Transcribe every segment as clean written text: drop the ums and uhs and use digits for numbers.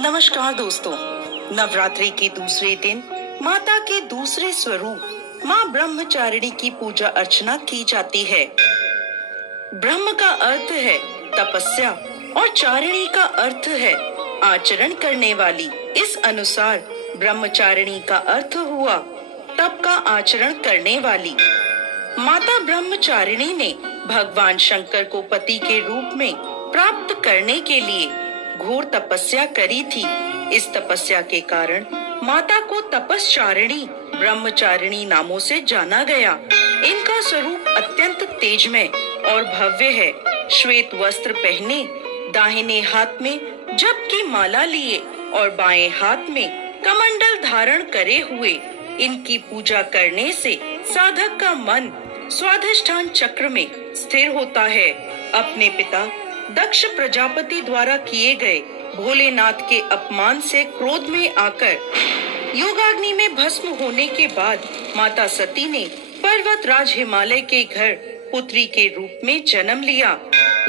नमस्कार दोस्तों। नवरात्रि के दूसरे दिन माता के दूसरे स्वरूप माँ ब्रह्मचारिणी की पूजा अर्चना की जाती है। ब्रह्म का अर्थ है तपस्या और चारिणी का अर्थ है आचरण करने वाली। इस अनुसार ब्रह्मचारिणी का अर्थ हुआ तप का आचरण करने वाली। माता ब्रह्मचारिणी ने भगवान शंकर को पति के रूप में प्राप्त करने के लिए घोर तपस्या करी थी। इस तपस्या के कारण माता को तपस्चारिणी ब्रह्मचारिणी नामों से जाना गया। इनका स्वरूप अत्यंत तेजमय और भव्य है। श्वेत वस्त्र पहने, दाहिने हाथ में जप की माला लिए और बाएं हाथ में कमंडल धारण करे हुए इनकी पूजा करने से साधक का मन स्वाधिष्ठान चक्र में स्थिर होता है। अपने पिता दक्ष प्रजापति द्वारा किए गए भोलेनाथ के अपमान से क्रोध में आकर योगाग्नि में भस्म होने के बाद माता सती ने पर्वत राज हिमालय के घर पुत्री के रूप में जन्म लिया।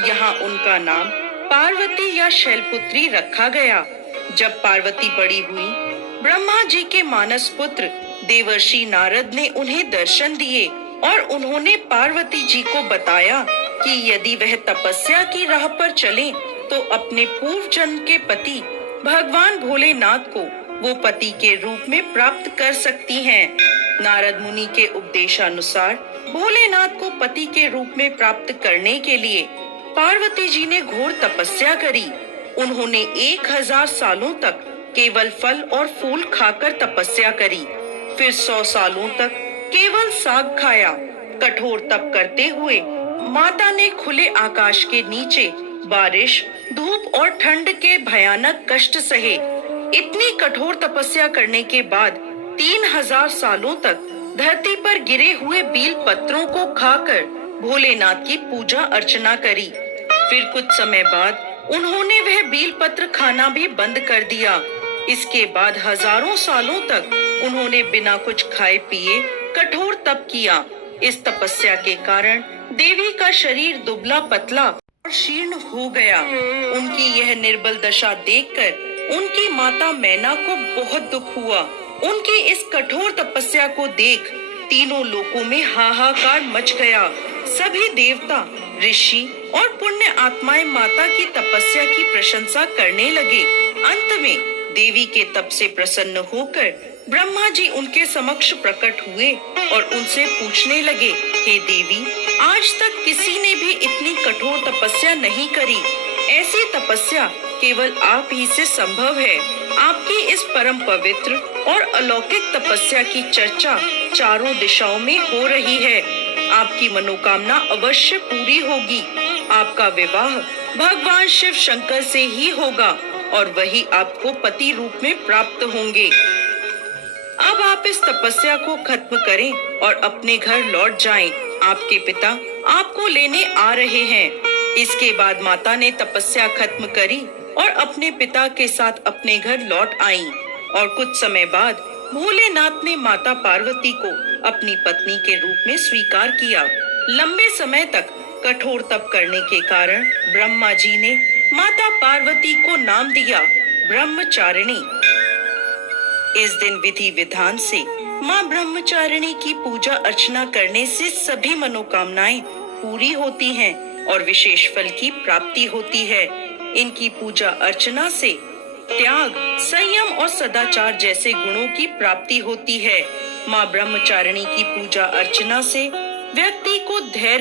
यहाँ उनका नाम पार्वती या शैलपुत्री रखा गया। जब पार्वती बड़ी हुई, ब्रह्मा जी के मानस पुत्र देवर्षि नारद ने उन्हें दर्शन दिए और उन्होंने पार्वती जी को बताया कि यदि वह तपस्या की राह पर चले तो अपने पूर्व जन्म के पति भगवान भोलेनाथ को वो पति के रूप में प्राप्त कर सकती हैं। नारद मुनि के उपदेशानुसार भोलेनाथ को पति के रूप में प्राप्त करने के लिए पार्वती जी ने घोर तपस्या करी। उन्होंने 1000 सालों तक केवल फल और फूल खाकर तपस्या करी। फिर 100 सालों तक केवल साग खाया। कठोर तप करते हुए माता ने खुले आकाश के नीचे बारिश, धूप और ठंड के भयानक कष्ट सहे। इतनी कठोर तपस्या करने के बाद 3000 सालों तक धरती पर गिरे हुए बील पत्रों को खाकर भोलेनाथ की पूजा अर्चना करी। फिर कुछ समय बाद उन्होंने वह बील पत्र खाना भी बंद कर दिया। इसके बाद हजारों सालों तक उन्होंने बिना कुछ खाए पिए कठोर तप किया। इस तपस्या के कारण देवी का शरीर दुबला पतला और शीर्ण हो गया। उनकी यह निर्बल दशा देखकर उनकी माता मैना को बहुत दुख हुआ। उनकी इस कठोर तपस्या को देख तीनों लोकों में हाहाकार मच गया। सभी देवता, ऋषि और पुण्य आत्माएं माता की तपस्या की प्रशंसा करने लगे। अंत में देवी के तप से प्रसन्न होकर ब्रह्मा जी उनके समक्ष प्रकट हुए और उनसे पूछने लगे, हे देवी, आज तक किसी ने भी इतनी कठोर तपस्या नहीं करी। ऐसी तपस्या केवल आप ही से संभव है। आपकी इस परम पवित्र और अलौकिक तपस्या की चर्चा चारों दिशाओं में हो रही है। आपकी मनोकामना अवश्य पूरी होगी। आपका विवाह भगवान शिव शंकर से ही होगा और वही आपको पति रूप में प्राप्त होंगे। अब आप इस तपस्या को खत्म करें और अपने घर लौट जाएं। आपके पिता आपको लेने आ रहे हैं। इसके बाद माता ने तपस्या खत्म करी और अपने पिता के साथ अपने घर लौट आईं। और कुछ समय बाद भोलेनाथ ने माता पार्वती को अपनी पत्नी के रूप में स्वीकार किया। लंबे समय तक कठोर तप करने के कारण ब्रह्मा जी ने माता पार्वती को नाम दिया ब्रह्मचारिणी। इस दिन विधि विधान से माँ ब्रह्मचारिणी की पूजा अर्चना करने से सभी मनोकामनाएं पूरी होती हैं और विशेष फल की प्राप्ति होती है। इनकी पूजा अर्चना से त्याग, संयम और सदाचार जैसे गुणों की प्राप्ति होती है। माँ ब्रह्मचारिणी की पूजा अर्चना से व्यक्ति को धैर्य